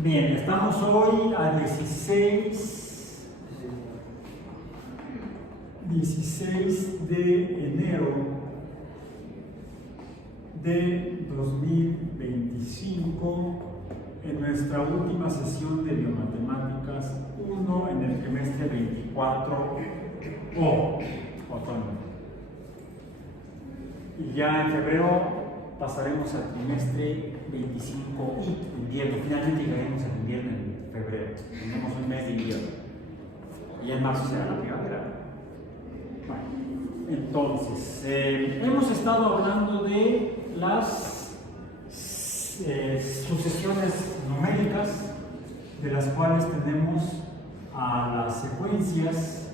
Bien, estamos hoy a 16 de enero de 2025 en nuestra última sesión de Biomatemáticas 1 en el trimestre 24 o otoño. Y ya en febrero pasaremos al trimestre 25 y invierno. Finalmente llegaremos al invierno en febrero. Tenemos un mes de invierno. Y en marzo será la primavera. Bueno, entonces, hemos estado hablando de las sucesiones numéricas, de las cuales tenemos a las secuencias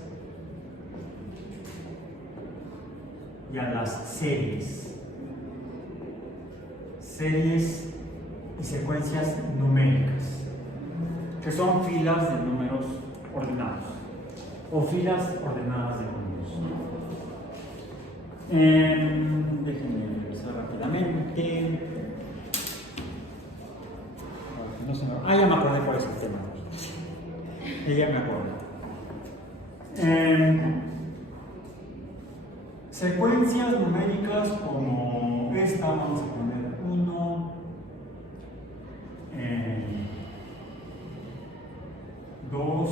y a las series y secuencias numéricas, que son filas de números ordenados o filas ordenadas de números. Déjenme regresar rápidamente. Ya me acordé cuál es el tema. Ya me acordé. Secuencias numéricas como esta, vamos a poner 1, 2,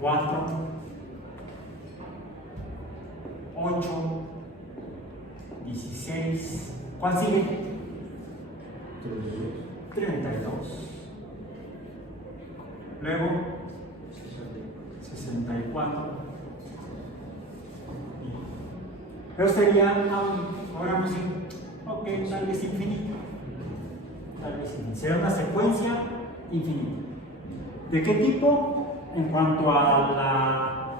4, 8, 16, ¿cuál sigue? 32. Luego 64. Pero sería, ahora no sé, ok, tal vez infinito. Tal vez infinito. Será una secuencia infinita. ¿De qué tipo? En cuanto a la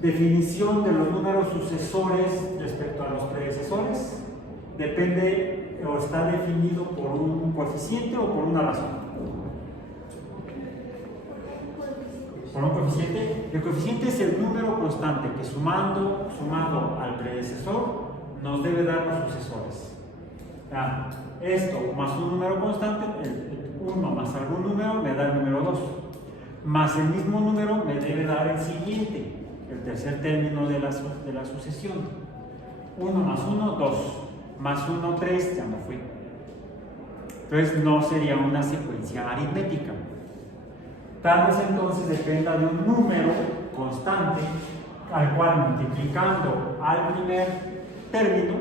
definición de los números sucesores respecto a los predecesores, depende o está definido por un coeficiente o por una razón. Por un coeficiente. El coeficiente es el número constante que sumado al predecesor nos debe dar los sucesores. Esto más un número constante, el 1 más algún número me da el número 2, más el mismo número me debe dar el siguiente, el tercer término de la sucesión. 1 más 1, 2, más 1, 3, ya me fui. Entonces no sería una secuencia aritmética. Tal vez entonces dependa de un número constante al cual multiplicando al primer término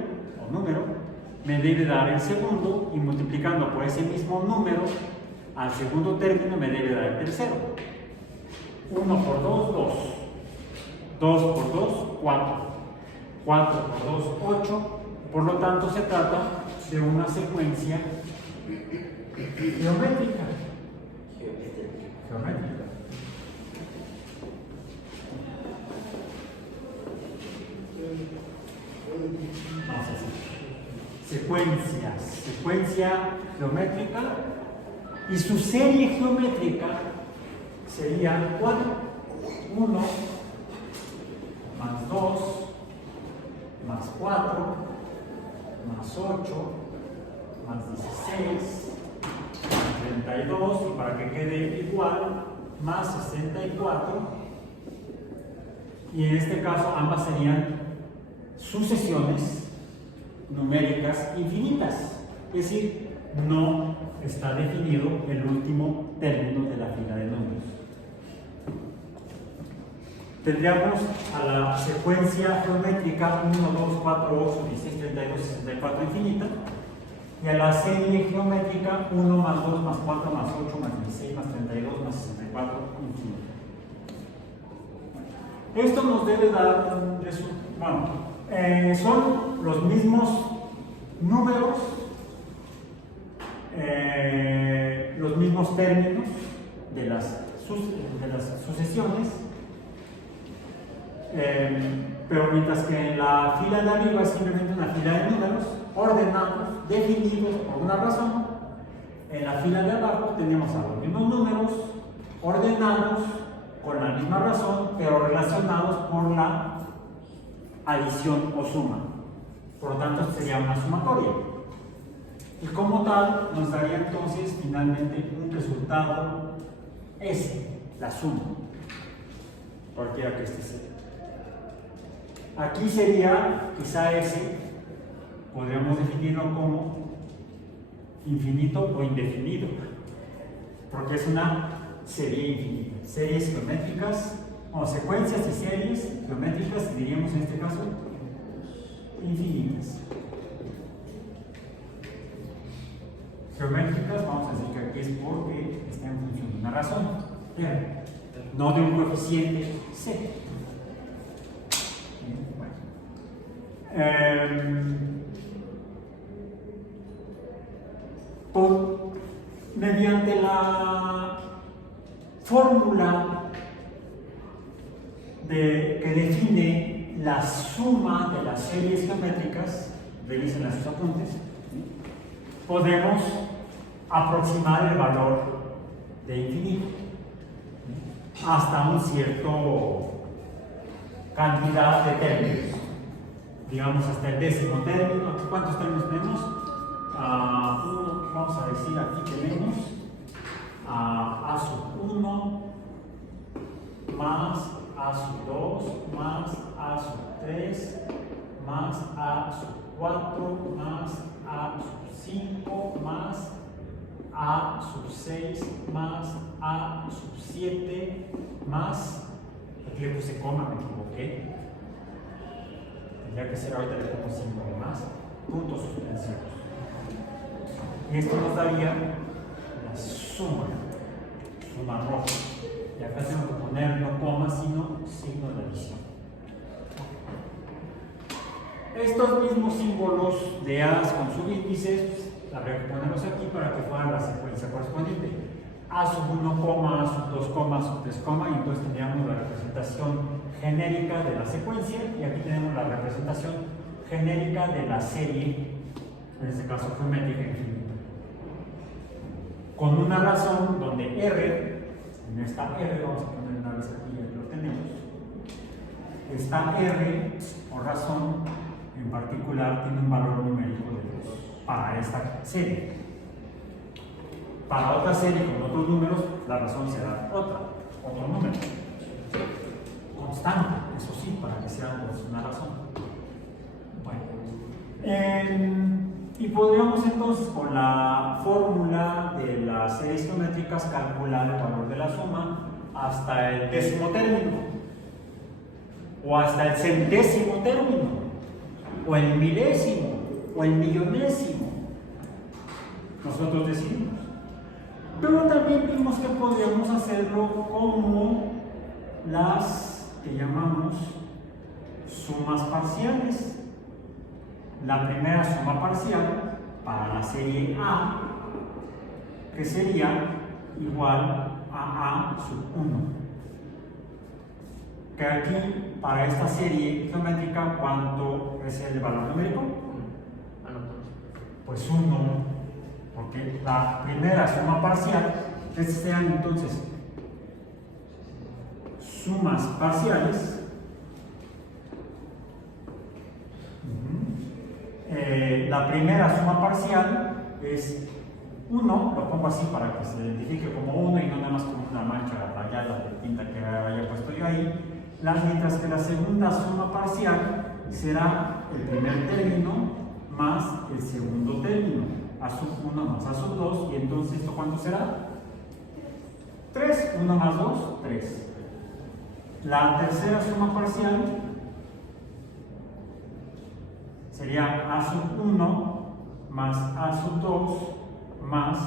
o número me debe dar el segundo, y multiplicando por ese mismo número al segundo término me debe dar el tercero. 1 por 2, 2. 2 por 2, 4. 4 por 2, 8. Por lo tanto se trata de una secuencia geométrica. Vamos a hacer secuencia geométrica, y su serie geométrica sería 4, 1 más 2 más 4 más 8 más 16 32, y para que quede igual, más 64, y en este caso ambas serían sucesiones numéricas infinitas, es decir, no está definido el último término de la fila de números. Tendríamos a la secuencia geométrica 1, 2, 4, 8, 16, 32, 64 infinita, y a la serie geométrica 1 más 2 más 4 más 8 más 16 más 32 más 64 infinita. Esto nos debe dar un resultado. Bueno, son los mismos números, los mismos términos de las sucesiones, pero mientras que en la fila de arriba es simplemente una fila de números ordenados, definidos por una razón, en la fila de abajo tenemos a los mismos números ordenados con la misma razón, pero relacionados por la adición o suma. Por lo tanto, sería una sumatoria. Y como tal, nos daría entonces finalmente un resultado S, la suma, cualquiera que este sea. Aquí sería, quizá S, podríamos definirlo como infinito o indefinido, porque es una serie infinita. Series geométricas, o secuencias de series geométricas, diríamos en este caso, infinitas. Geométricas, vamos a decir que aquí es porque está en función de una razón, no de un coeficiente C. Mediante la fórmula que define la suma de las series geométricas, revisen sus apuntes, podemos aproximar el valor de infinito hasta un cierto cantidad de términos, digamos hasta el décimo término. ¿Cuántos términos tenemos? Vamos a decir, aquí tenemos a sub 1 más a sub 2 más a sub 3 más a sub 4 más a sub 5 más a sub 6 más a sub 7 más, aquí le puse coma, me equivoqué, tendría que ser, ahorita le pongo 5 más, puntos suspensivos. Y esto nos daría la suma roja. Y acá tengo que poner no coma, sino signo de adición. Estos mismos símbolos de A's con subíndices, habría que ponerlos aquí para que fuera la secuencia correspondiente. A sub 1, A sub 2, A sub 3, y entonces tendríamos la representación genérica de la secuencia, y aquí tenemos la representación genérica de la serie, en este caso geométrica infinita. Con una razón donde R, en esta R, vamos a poner una vez aquí, ya lo tenemos, esta R, por razón, en particular, tiene un valor numérico de 2 para esta serie. Para otra serie con otros números, la razón será otro número. Constante, eso sí, para que sea una razón. Bueno. Y podríamos entonces, con la fórmula de las series geométricas, calcular el valor de la suma hasta el décimo término, o hasta el centésimo término, o el milésimo, o el millonésimo. Nosotros decidimos. Pero también vimos que podríamos hacerlo como las que llamamos sumas parciales. La primera suma parcial para la serie A, que sería igual a sub 1. Que aquí, para esta serie geométrica, ¿cuánto es el valor numérico? Pues 1, porque la primera suma parcial, estas sean entonces sumas parciales. La primera suma parcial es 1, lo pongo así para que se identifique como 1 y no nada más como una mancha rayada de tinta que haya puesto yo ahí. Mientras que la segunda suma parcial será el primer término más el segundo término, a sub 1 más a sub 2, y entonces ¿esto cuánto será? 3, 1 más 2, 3. La tercera suma parcial sería a sub 1 más a sub 2 más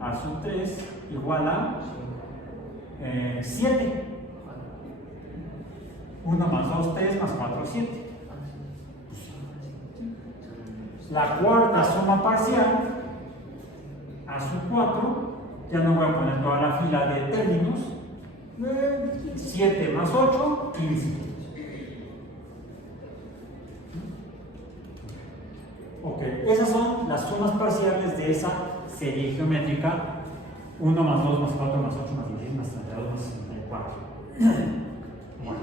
a sub 3 igual a 7. 1 más 2, 3 más 4, 7. La cuarta suma parcial a sub 4, ya no voy a poner toda la fila de términos, 7 más 8, 15. Ok, esas son las sumas parciales de esa serie geométrica: 1 más 2 más 4 más 8 más 10 más 32 más 64. Bueno.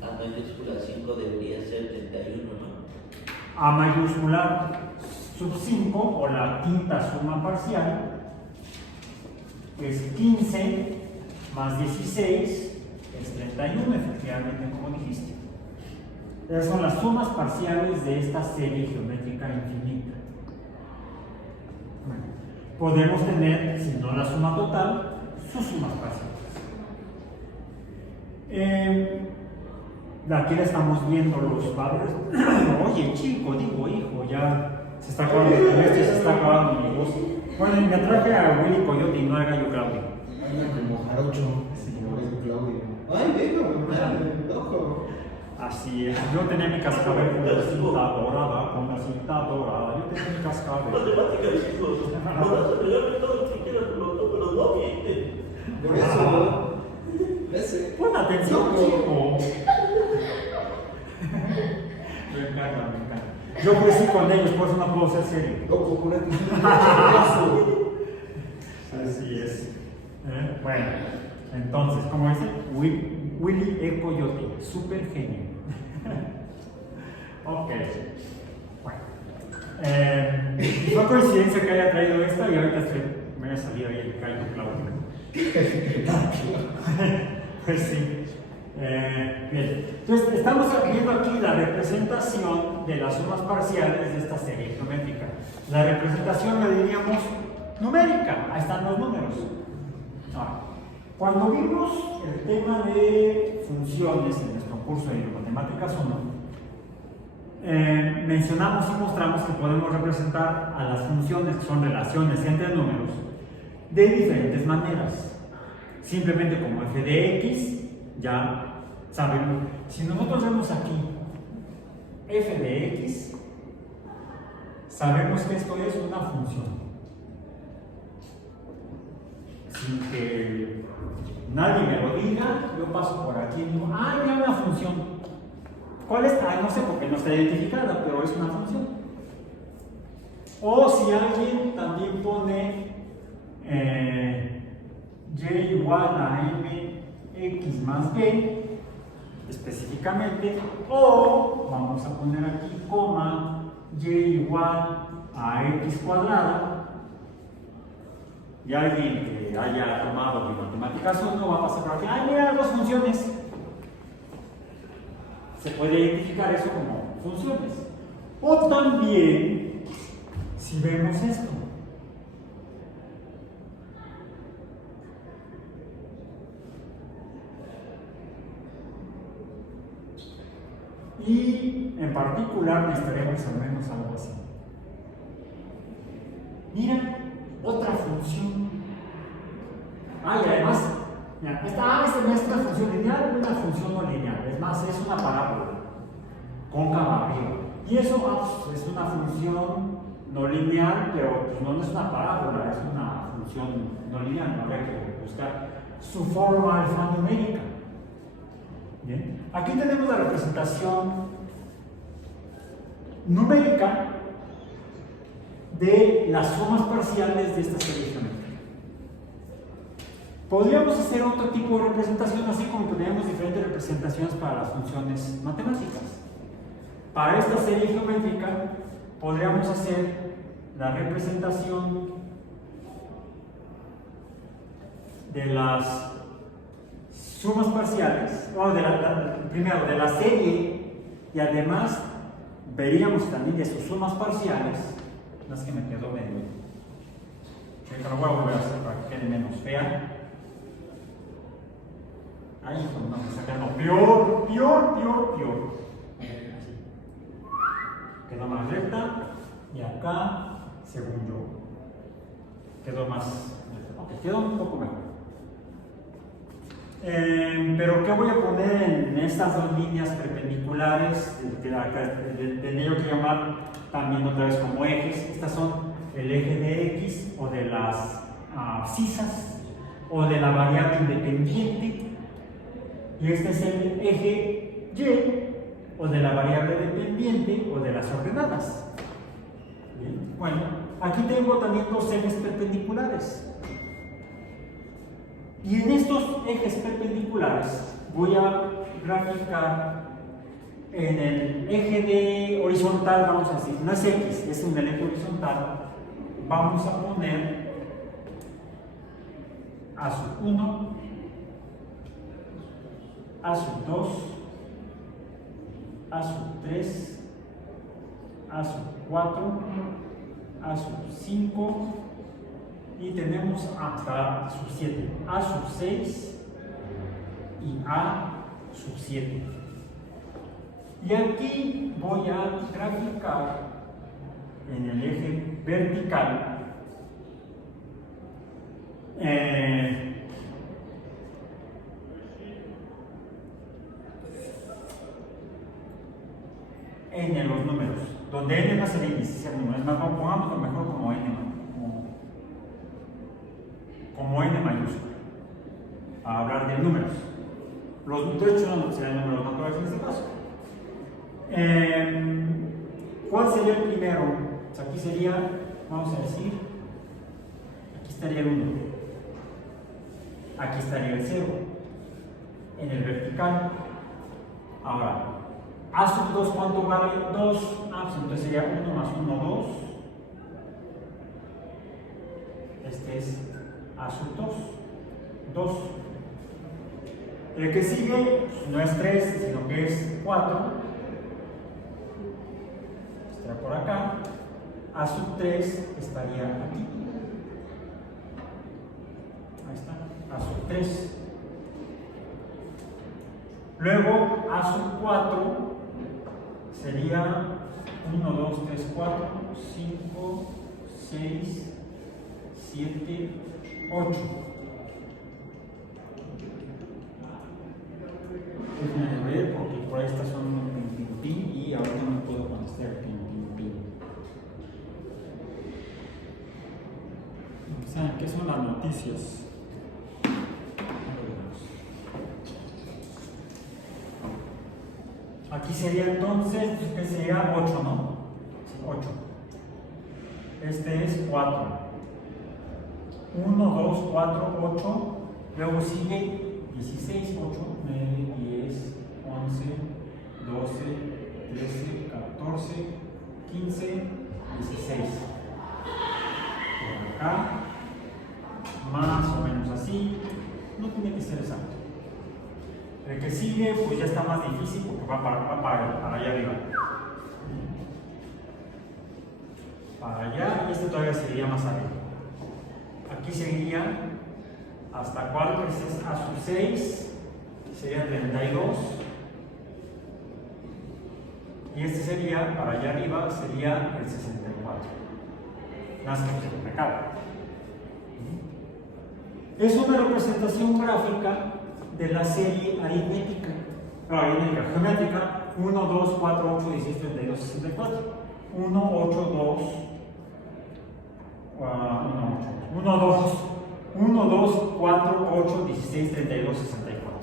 A mayúscula 5 debería ser 31, ¿no? A mayúscula sub 5 o la quinta suma parcial es 15 más 16 es 31, efectivamente, como dijiste. Esas son las sumas parciales de esta serie geométrica infinita. Bueno, podemos tener, si no la suma total, sus sumas parciales. Aquí le estamos viendo los valores. Oye, chico, digo, hijo, ya se está acabando el semestre, se está acabando mi negocio. Bueno, me traje a Willy Coyote y no a Gallo Claudio. Anda como jarocho, como es Claudio. Ay, venga, ojo. Así es, yo tenía mi cascabel con la cinta dorada, con la cinta dorada. Yo tenía mi cascabel. Matemáticas, chicos. No vas a pelearme todo lo que quieras, pero no mienten. Por eso, ese. Pon atención, chico. Me encanta, me encanta. Yo crecí con ellos, por eso no puedo ser serio. Loco, por Así es. Bueno, entonces, como dice, Willy E. Coyote, super genio. Ok. Bueno. Fue coincidencia que haya traído esta y ahorita me haya salido ahí el caldo Claudio. Pues sí. Bien. Entonces, estamos viendo aquí la representación de las sumas parciales de esta serie geométrica. La representación la diríamos numérica. Ahí están los números. Ahora, cuando vimos el tema de funciones en nuestro curso de Matemáticas 1, mencionamos y mostramos que podemos representar a las funciones, que son relaciones entre números, de diferentes maneras. Simplemente como f de x, ya sabemos. Si nosotros vemos aquí f de x, sabemos que esto es una función. Sin que nadie me lo diga, yo paso por aquí y digo, ya una función. ¿Cuál es? No sé porque no está identificada, pero es una función. O si alguien también pone y igual a mx más b, específicamente, o vamos a poner aquí, coma, y igual a x cuadrada. Y alguien que haya tomado mi Matemáticas 1 va a pasar por aquí. Mira, dos funciones. Se puede identificar eso como funciones. O también, si vemos esto. Y en particular necesitaremos al menos algo así. Mira, otra función. Y además, esta no es una función lineal, es una función no lineal. Es más, es una parábola cóncava arriba. Y eso es una función no lineal, pero pues, no es una parábola, es una función no lineal. No habría que buscar su forma alfanumérica. Bien. Aquí tenemos la representación numérica de las sumas parciales de esta serie geométrica. Podríamos hacer otro tipo de representación, así como tenemos diferentes representaciones para las funciones matemáticas. Para esta serie geométrica podríamos hacer la representación de las sumas parciales, o primero de la serie, y además veríamos también de sus sumas parciales. No es que me quedó medio. Lo voy a volver a hacer para que quede menos fea. No me sacan peor. Así. Quedó más recta y acá, según yo, quedó más recta. Ok, quedó un poco mejor. Pero ¿qué voy a poner en estas dos líneas perpendiculares? Tendría que llamar también otra vez como ejes. Estas son el eje de x o de las abscisas o de la variable independiente. Y este es el eje y o de la variable dependiente o de las ordenadas. Bien. Bueno, aquí tengo también dos ejes perpendiculares. Y en estos ejes perpendiculares voy a graficar en el eje de horizontal, vamos a decir, no es x, es un eje horizontal. horizontal, vamos a poner A sub 1, A sub 2, A sub 3, A sub 4, A sub 5 y tenemos hasta A sub 7, A sub 6 y A sub 7. Y aquí voy a graficar en el eje vertical en los números, donde n va a ser inicial número, es más, pongámoslo mejor como n, como n mayúscula, a hablar de números. Los de hecho no serán números naturales en este caso. ¿Cuál sería el primero? Pues aquí sería, vamos a decir, aquí estaría el 1, aquí estaría el 0, en el vertical. Ahora, A sub 2, ¿cuánto vale? 2. Ah, pues entonces sería 1 más 1, 2. Este es A sub 2, 2. El que sigue pues, no es 3, sino que es 4. Estará por acá. A sub 3 estaría aquí. Ahí está, A sub 3. Luego, A sub 4 sería 1, 2, 3, 4, 5, 6, 7, 8. Déjenme ver porque por ahí está sonando un pin, pin, pin y ahora no puedo contestar pin, pin, pin. O sea, ¿qué son las noticias? Aquí sería entonces, que sería 8, ¿no? 8. Este es 4. 1, 2, 4, 8. Luego sigue 16, 8, 9, 10, 11, 12, 13, 14, 15, 16. Por acá, más o menos así. No tiene que ser exacto. El que sigue, pues ya está más difícil porque va para allá arriba. Para allá, y este todavía seguiría más arriba. Aquí seguiría hasta 4, este es A sub 6, sería 32. Y este sería, para allá arriba, sería el 64. Más que se me acaba. Es una representación gráfica de la serie aritmética, geométrica 1, 2, 4, 8, 16, 32, 64. 1, 8, 2, 1, 2, 4, 8, 16, 32, 64.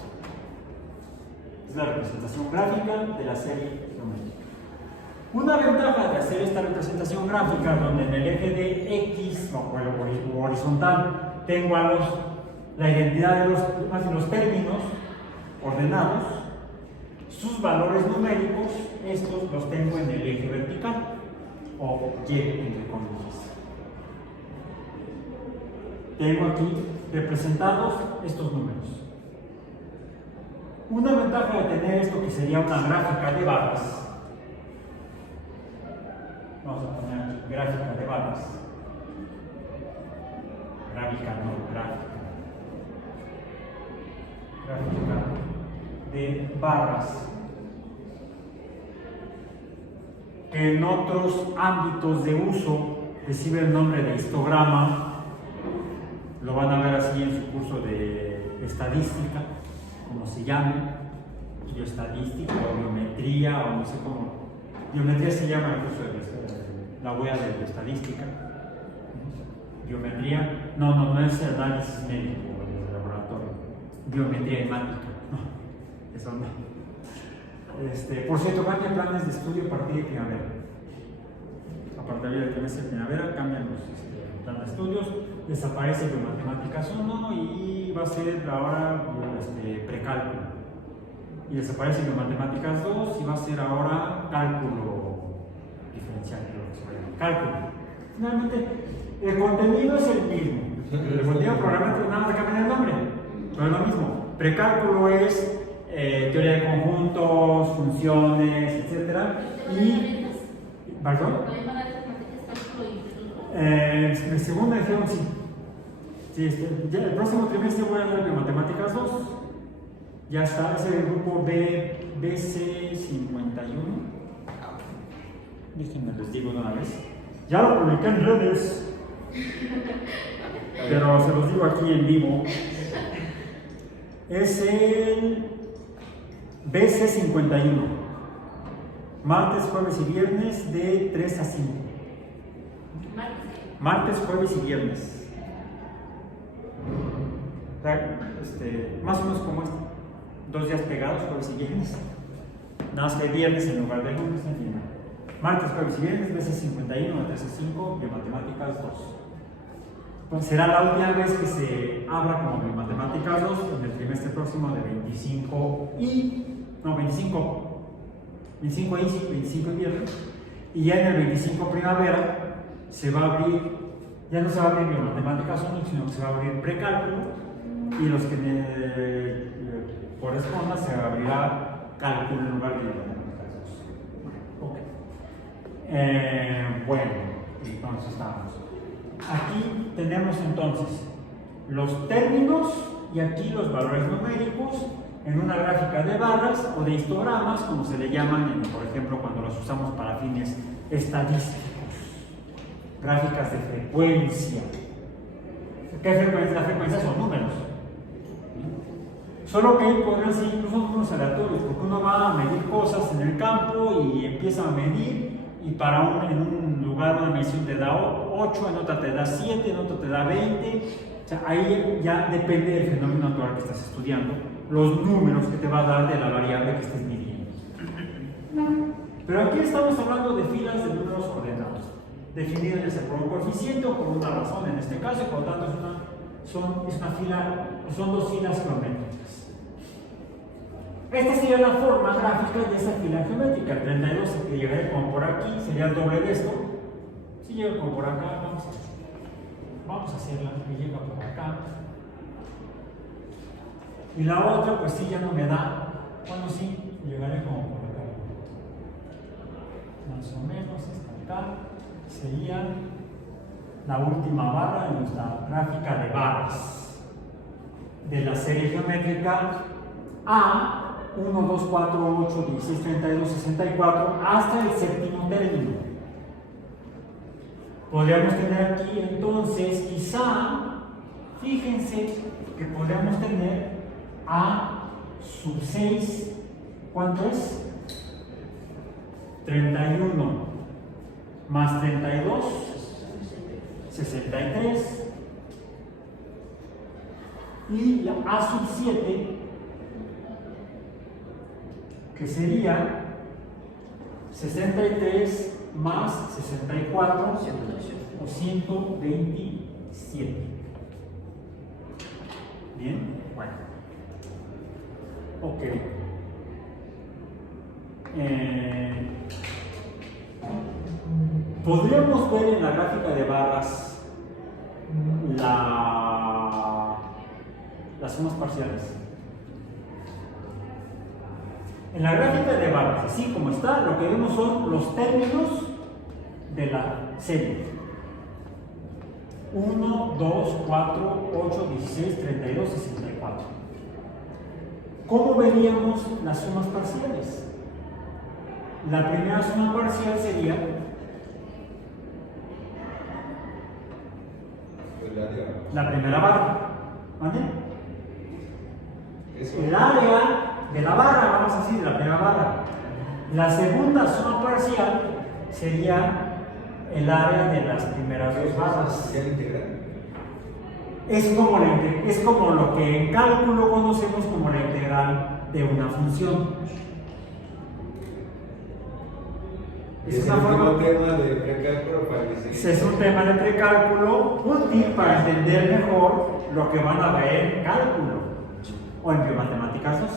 Es la representación gráfica de la serie geométrica. Una ventaja de hacer esta representación gráfica, donde en el eje de X o el horizontal tengo la identidad de los términos ordenados, sus valores numéricos, estos los tengo en el eje vertical, o Y entre comillas. Tengo aquí representados estos números. Una ventaja de tener esto, que sería una gráfica de barras, vamos a poner aquí gráfica de barras, gráfica de barras, que en otros ámbitos de uso recibe el nombre de histograma. Lo van a ver así en su curso de estadística, como se llame, bioestadística o biometría, o no sé cómo. Biometría se llama el curso de la wea de estadística. Biometría, no es el análisis médico del laboratorio. Biometría hemática, no, eso no. Por cierto, cambian planes de estudio a partir de primavera. A partir del trimestre de primavera cambian los planes de estudios, desaparece Biomatemáticas 1 y va a ser ahora precálculo. Y desaparece Biomatemáticas 2 y va a ser ahora cálculo diferencial, creo que se llama. Cálculo. Finalmente, el contenido es el mismo. El contenido programático nada más cambia el nombre, pero es lo mismo. Precálculo es teoría de conjuntos, funciones, etc. Y, ¿perdón? En segunda edición sí. Sí, ya el próximo trimestre voy a dar Biomatemáticas 2. Ya está, es el grupo BC51. Déjenme les digo de una vez. Ya lo publiqué en redes. Pero se los digo aquí en vivo. Es el BC51. Martes, jueves y viernes de 3 a 5. Martes, jueves y viernes. Más o menos como este. 2 días pegados, jueves y viernes. Nada más que viernes en lugar de lunes. Martes, jueves y viernes, veces 51 de 3 a 5, de matemáticas 2. Pues será la última vez que se abra como de matemáticas 2 en el trimestre próximo de 25 y 25 y viernes. Y ya en el 25 primavera se va a abrir, ya no se va a abrir matemáticas 1, sino que se va a abrir precálculo, y los que corresponda se abrirá cálculo en lugar de matemáticas 2. Okay. Bueno, entonces estamos. Aquí tenemos entonces los términos y aquí los valores numéricos en una gráfica de barras o de histogramas, como se le llaman, por ejemplo, cuando los usamos para fines estadísticos. Gráficas de frecuencia. ¿Qué frecuencia? La frecuencia son números. Solo que podrían ser incluso números aleatorios, porque uno va a medir cosas en el campo y empieza a medir, y en un lugar una medición te da 8, en otra te da 7, en otra te da 20. O sea, ahí ya depende del fenómeno natural que estás estudiando, los números que te va a dar de la variable que estés midiendo. Pero aquí estamos hablando de filas de números ordenados, definidos ya sea por un coeficiente o por una razón en este caso, y por lo tanto son dos filas geométricas. Esta sería la forma gráfica de esa fila geométrica. El 32 que llegaría como por aquí, sería el doble de esto. Si llega como por acá, vamos a hacerla, que llega por acá. Y la otra, pues sí, ya no me da. Bueno, sí, llegaré como por acá. Más o menos, hasta acá. Sería la última barra en nuestra gráfica de barras de la serie geométrica A. 1, 2, 4, 8, 16, 32, 64, hasta el séptimo término. Podríamos tener aquí entonces, quizá, fíjense que podríamos tener A sub 6, ¿cuánto es? 31 más 32, 63, y la A sub 7, que sería 63 más 64 o 127. Bien, bueno. Ok. Podríamos ver en la gráfica de barras las sumas parciales. En la gráfica de barras, así como está, lo que vemos son los términos de la serie. 1, 2, 4, 8, 16, 32, 64. ¿Cómo veríamos las sumas parciales? La primera suma parcial sería la primera barra. ¿Vale? El área de la barra, vamos a decir, de la primera barra. La segunda suma parcial sería el área de las primeras dos barras. Es como lo que en cálculo conocemos como la integral de una función. Es una forma tema de precálculo para es un tema de precálculo útil para entender mejor lo que van a ver en cálculo o en biomatemáticas 2.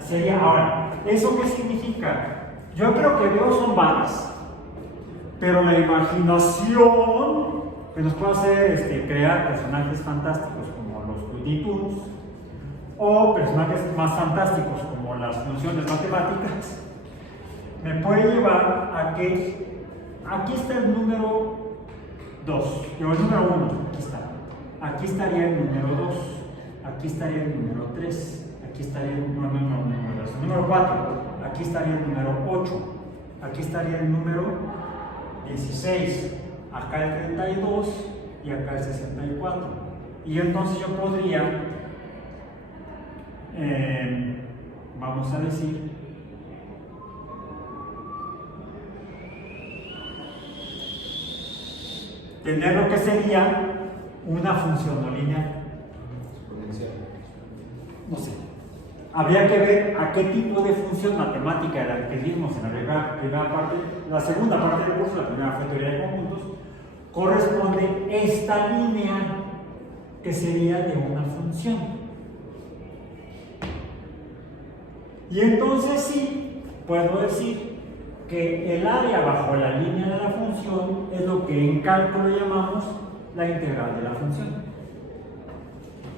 Sería ahora, ¿eso qué significa? Yo creo que veo son barras. Pero la imaginación que nos puede hacer crear personajes fantásticos como los Looney Tunes o personajes más fantásticos como las funciones matemáticas me puede llevar a que aquí está el número 2, el número 1, aquí está. Aquí estaría el número 2, aquí estaría el número 3, aquí estaría el número 4, aquí estaría el número 8, aquí estaría el número 16, acá el 32 y acá el 64. Y entonces yo podría, vamos a decir, tener lo que sería una función no lineal. Exponencial. No sé. Habría que ver a qué tipo de función matemática era la que vimos en la primera parte, la segunda parte del curso, la primera fue teoría de conjuntos, corresponde esta línea que sería de una función. Y entonces sí, puedo decir que el área bajo la línea de la función es lo que en cálculo llamamos la integral de la función.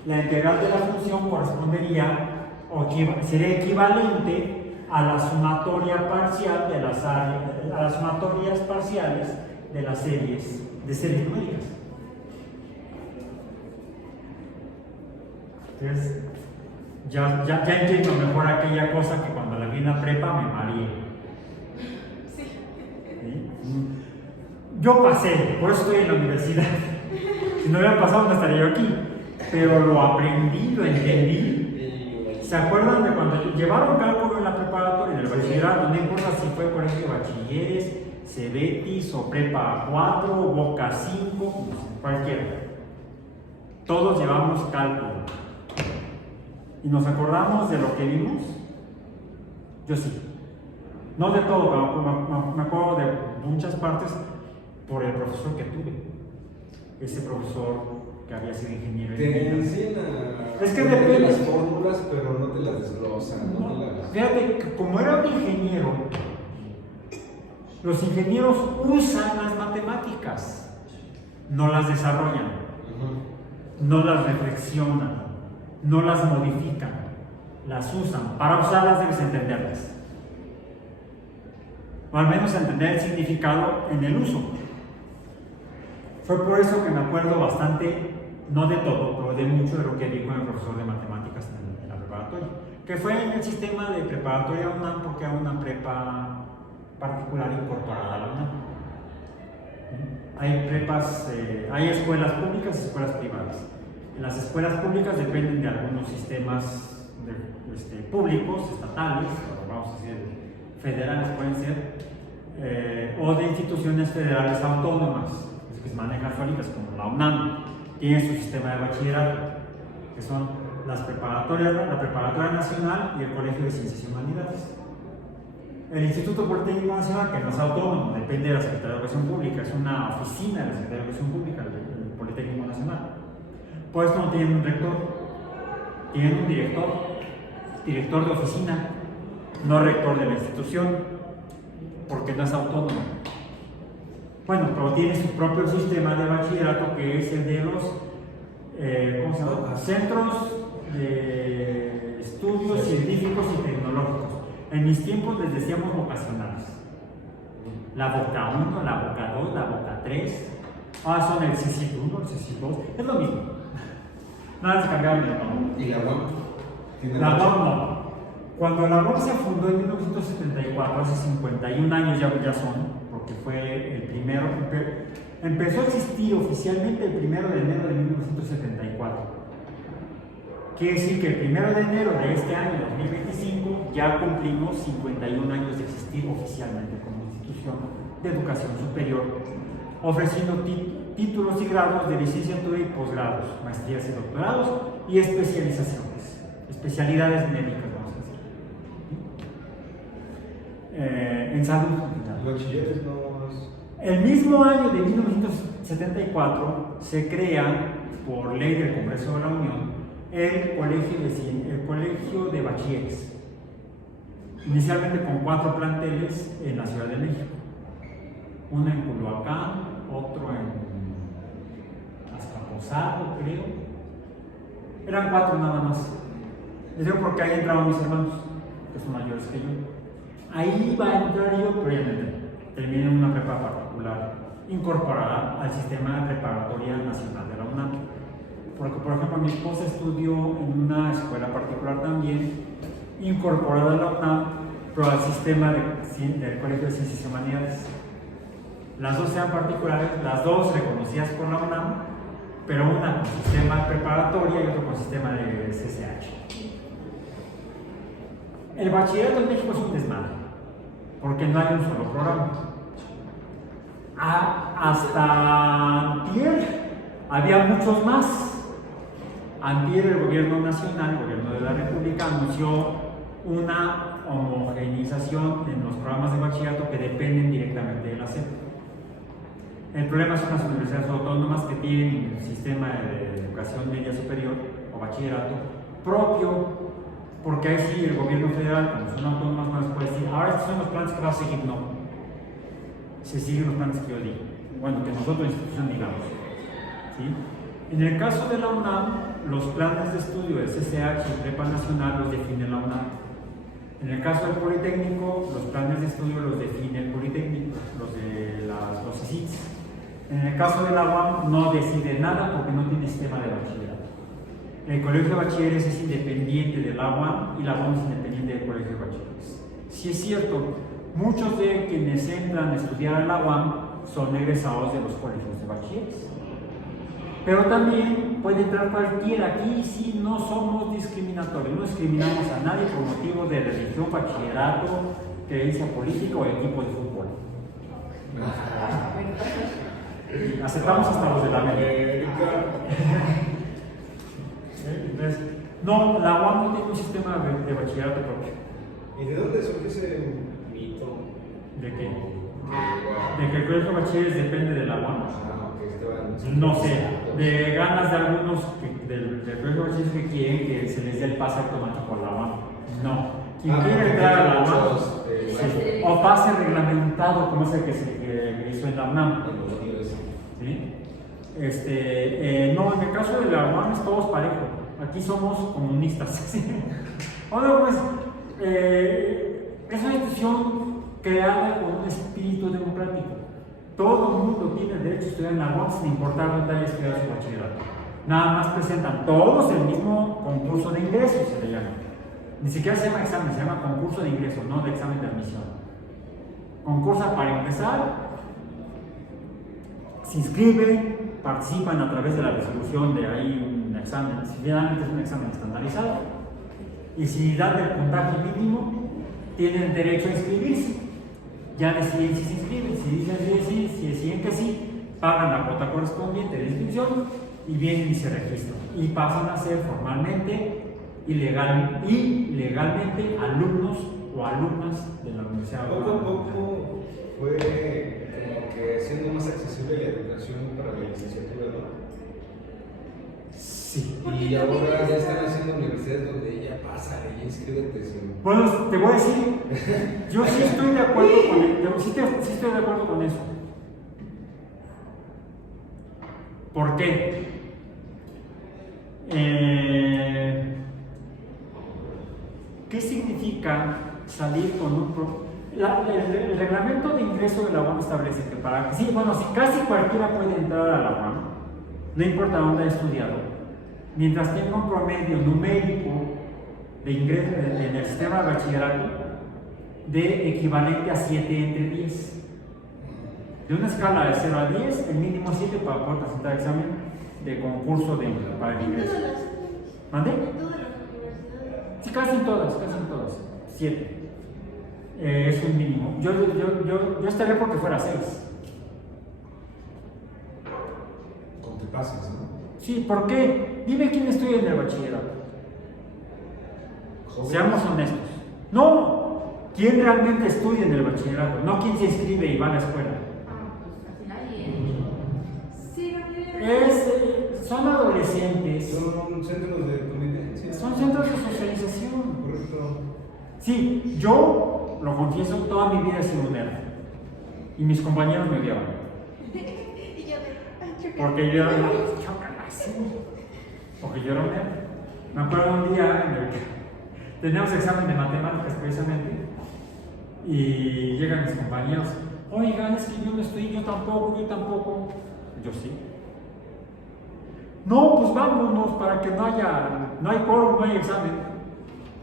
La integral de la función correspondería o sería equivalente a la sumatoria parcial de las áreas, a las sumatorias parciales de las series numéricas. Entonces, ya entiendo mejor aquella cosa que cuando la vi en la prepa me mareé. ¿Sí? Yo pasé, por eso estoy en la universidad. Si no hubiera pasado no estaría yo aquí, pero lo aprendí, lo entendí. ¿Se acuerdan de cuando llevaron cálculo en la preparatoria, en el bachillerato? No importa si fue colegio de bachilleres, Cebetis o prepa 4, Boca 5, cualquiera. Todos llevamos cálculo. ¿Y nos acordamos de lo que vimos? Yo sí. No de todo, pero me acuerdo de muchas partes por el profesor que tuve. Ese profesor que había sido ingeniero. Te enseñan Es que ponerte depende. las fórmulas, pero no te las desglosan. No te las... Fíjate que como era un ingeniero, los ingenieros usan las matemáticas, no las desarrollan, no las reflexionan, no las modifican, las usan. Para usarlas debes entenderlas, o al menos entender el significado en el uso. Fue por eso que me acuerdo bastante, no de todo, pero de mucho de lo que vi con el profesor de matemáticas en la preparatoria, que fue en el sistema de preparatoria UNAM, porque era una prepa particular incorporada a la UNAM. Hay prepas, hay escuelas públicas y escuelas privadas. En las escuelas públicas dependen de algunos sistemas públicos, estatales, o vamos a decir federales pueden ser, o de instituciones federales autónomas, que se manejan solitas, como la UNAM, tiene su sistema de bachillerato, que son las preparatorias, la Preparatoria Nacional y el Colegio de Ciencias y Humanidades. El Instituto Politécnico Nacional, que no es autónomo, depende de la Secretaría de Educación Pública, es una oficina de la Secretaría de Educación Pública, el Politécnico Nacional. Por esto no tienen un rector, tienen un director de oficina, no rector de la institución, porque no es autónomo. Bueno, pero tiene su propio sistema de bachillerato, que es el de los ¿cómo se llama? Centros de Estudios Científicos y Tecnológicos. En mis tiempos les decíamos vocacionales. La Boca 1, la Boca 2, la Boca 3. Ahora son el CICIT 1, el CICIT 2. Es lo mismo. Nada se cambiaron el nombre. ¿Y la UAM? La UAM no. Cuando la UAM se fundó en 1974, hace 51 años ya son, porque fue el primero, empezó a existir oficialmente el 1 de enero de 1974. Quiere decir que el 1 de enero de este año, 2025, ya cumplimos 51 años de existir oficialmente como institución de educación superior, ofreciendo títulos y grados de licenciatura y posgrados, maestrías y doctorados y especializaciones, especialidades médicas, vamos a decir. En salud. Bachilleres no es... El mismo año de 1974 se crea, por ley del Congreso de la Unión, el colegio de bachilleres, inicialmente con 4 planteles en la Ciudad de México. uno en Culhuacán, otro en Azcapotzalco, creo. Eran 4 nada más. Les digo porque ahí entraban mis hermanos, que son mayores que yo. Ahí iba a entrar yo, pero ya no entré. Terminé en una prepa particular, incorporada al sistema de preparatoria nacional de la UNAM. Porque, por ejemplo, mi esposa estudió en una escuela particular también, incorporada a la UNAM, pero al sistema del Colegio de Ciencias y Humanidades. Las dos sean particulares, las dos reconocidas por la UNAM, pero una con sistema preparatoria y otra con sistema de CCH. El bachillerato en México es un desmadre, porque no hay un solo programa. Hasta antier había muchos más. Antier el gobierno nacional, el gobierno de la República, anunció una homogeneización en los programas de bachillerato que dependen directamente de la SEP. El problema son las universidades autónomas que tienen un sistema de educación media superior o bachillerato propio, porque ahí sí el gobierno federal, como son autónomas, no les puede decir, ahora estos son los planes que va a seguir, no. Se siguen los planes que yo digo, bueno, que nosotros institución digamos. ¿Sí? En el caso de la UNAM, los planes de estudio de CCH y Prepa Nacional los define la UNAM. En el caso del Politécnico, los planes de estudio los define el Politécnico, los de los CICs. En el caso de la UAM no decide nada porque no tiene sistema de bachillerato. El Colegio de Bachilleres es independiente de la UAM y la UAM es independiente del Colegio de Bachilleres. Sí es cierto, muchos de quienes entran a estudiar a la UAM son egresados de los colegios de bachilleres. Pero también puede entrar cualquiera. Aquí sí no somos discriminatorios, no discriminamos a nadie por motivos de religión, bachillerato, creencia política o equipo de fútbol. Aceptamos hasta los de la América. No, la UAM no tiene un sistema de bachillerato propio. ¿Y de dónde surge ese mito? ¿De qué? ¿De que el colegio de bachilleres depende de la UAM? No sé, de ganas de algunos del colegio de bachilleres que quieren que se les dé el pase automático a la UAM. No. Quien quiere entrar a la UAM, o pase reglamentado, como es el que se hizo en la UNAM. ¿Sí? No, en el caso de la UAM es todos parejos. Aquí somos comunistas. Ahora, pues, es una institución creada con un espíritu democrático. Todo el mundo tiene el derecho a estudiar en la UAM sin importar dónde haya estudiado su bachillerato. Nada más presentan todos el mismo concurso de ingreso, se le llama. Ni siquiera se llama examen, se llama concurso de ingreso, no de examen de admisión. Concursa para empezar, se inscriben, participan a través de la resolución de ahí un examen, finalmente es un examen estandarizado, y si dan el puntaje mínimo, tienen derecho a inscribirse. Ya deciden si se inscriben, si dicen sí, si deciden que sí, pagan la cuota correspondiente de inscripción y vienen y se registran. Y pasan a ser formalmente y legalmente alumnos o alumnas de la Universidad. Poco a poco fue como que siendo más accesible la educación para la licenciatura, ¿no? Sí. Y ahora ya están haciendo universidades donde ya pasa, ya inscríbete. Bueno, te voy a decir, yo sí estoy de acuerdo con sí estoy de acuerdo con eso. ¿Por qué? ¿Qué significa salir con un el reglamento de ingreso de la UAM establece que si casi cualquiera puede entrar a la UAM, no importa dónde haya estudiado, mientras tenga un promedio numérico de ingreso en el sistema de bachillerato de equivalente a 7 entre 10. De una escala de 0 a 10, el mínimo 7 para poder presentar examen de concurso para el ingreso. ¿Mande? ¿En todas las universidades? Sí, casi en todas, 7. Es un mínimo. Yo estaría porque fuera 6. Con que pases, ¿no? Sí, ¿por qué? Dime quién estudia en el bachillerato. Jóvenes. Seamos honestos. No, ¿quién realmente estudia en el bachillerato? No quién se inscribe y va a la escuela. Pues casi nadie. Sí, Son adolescentes. Son centros de convivencia. Son centros de socialización. Correcto. Sí, yo lo confieso, toda mi vida he sido nerd. Y mis compañeros me odiaban. Y yo de, ay, choca. Porque yo era así. Porque yo era un nerd. Me acuerdo un día en el que teníamos examen de matemáticas precisamente. Y llegan mis compañeros. Oigan, es que yo no estoy, yo tampoco. Yo sí. No, pues vámonos para que no hay quórum, no hay examen.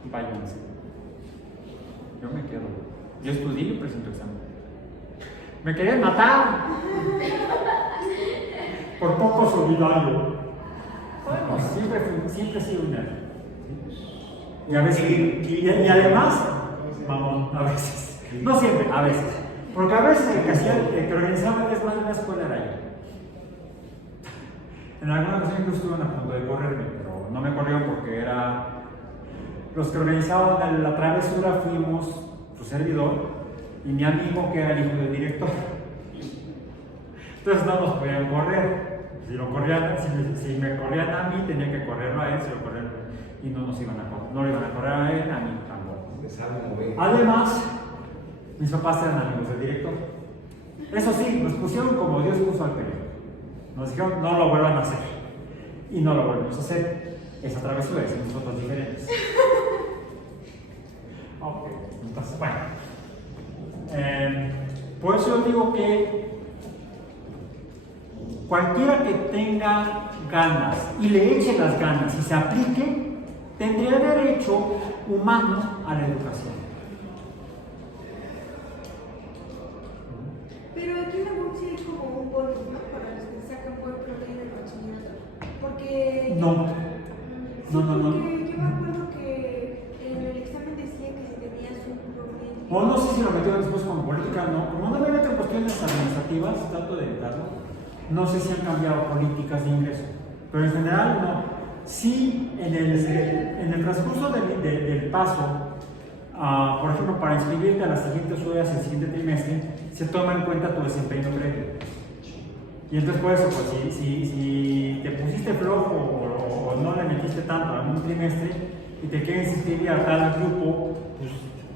Y váyanse. Yo me quedo. Yo estudié y presento examen. Me querían matar. Por poco solidario. Bueno, siempre he sido un nerd. Y a veces, y además, mamón, a veces. No siempre, a veces. Porque a veces el que organizaba el desmadre de la escuela era yo. En alguna ocasión incluso estuve a punto de correrme, pero no me corrieron porque era. Los que organizaban la travesura fuimos su servidor y mi amigo que era el hijo del director. Entonces no nos podían correr. Si me corrían a mí, tenía que correrlo a él, y no nos iban a correr. No le iban a correr a él, a mí tampoco. Además, mis papás eran amigos del director. Eso sí, nos pusieron como Dios puso al periódico. Nos dijeron, no lo vuelvan a hacer. Y no lo volvemos a hacer. Esa travesura es nosotros diferentes. Ok, entonces, bueno. Por eso yo digo que cualquiera que tenga ganas y le eche las ganas y se aplique, tendría derecho humano a la educación. Pero aquí en la UNC sí hay como un bonus, ¿no? Para los que sacan buen promedio del bachillerato. Porque. No. Sí, porque yo me acuerdo que en el examen decía que si tenías un promedio. O no sé si lo metieron después con política, no. Como no me meten cuestiones administrativas, trato de evitarlo. No sé si han cambiado políticas de ingreso. Pero en general, no. Sí, en el transcurso del paso. Por ejemplo, para inscribirte a las siguientes horas, el siguiente trimestre, se toma en cuenta tu desempeño previo. Y entonces, por eso, pues, si te pusiste flojo o no le metiste tanto en un trimestre y te quieren inscribir a tal grupo, pues,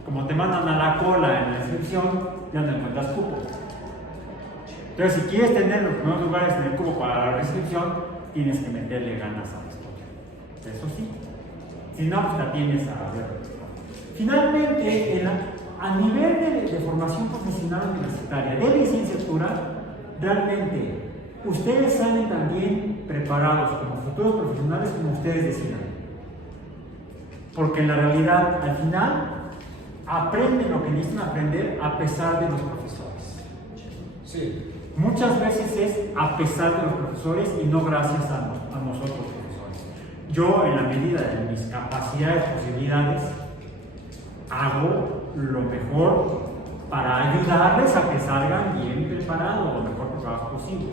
como te mandan a la cola en la inscripción, ya no encuentras cupo. Entonces, si quieres tener los primeros lugares en el cupo para la inscripción, tienes que meterle ganas a la historia. Eso sí. Si no, pues la tienes a ver. Finalmente, a nivel de formación profesional universitaria, de licenciatura, realmente ustedes salen también preparados como futuros profesionales como ustedes decidan. Porque en la realidad, al final, aprenden lo que necesitan aprender a pesar de los profesores. Sí. Muchas veces es a pesar de los profesores y no gracias a nosotros profesores. Yo, en la medida de mis capacidades, posibilidades, hago lo mejor para ayudarles a que salgan bien preparados, lo mejor preparados posible.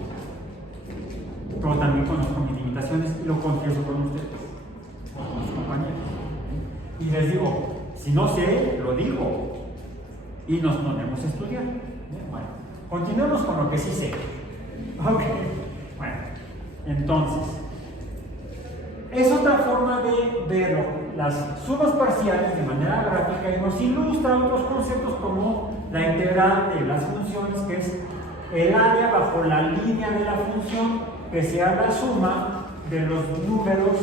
Pero también conozco mis limitaciones y lo confieso con ustedes, con mis compañeros. Y les digo, si no sé, lo digo. Y nos ponemos a estudiar. Bueno, continuemos con lo que sí sé. Ok, bueno, entonces, es otra forma de ver las sumas parciales de manera gráfica y nos ilustra otros conceptos como la integral de las funciones, que es el área bajo la línea de la función, que sea la suma de los números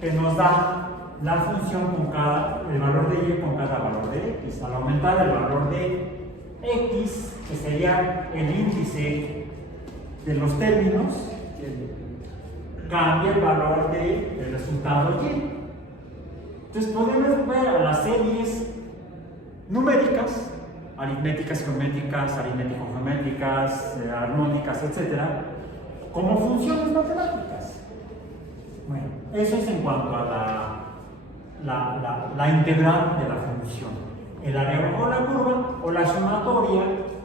que nos da la función con el valor de y con cada valor de x. Al aumentar el valor de x, que sería el índice de los términos, cambia el valor del resultado y. Entonces podemos ver a las series numéricas, aritméticas, geométricas, aritmético-geométricas, armónicas, etc., como funciones matemáticas. Bueno, eso es en cuanto a la integral de la función. El área bajo la curva o la sumatoria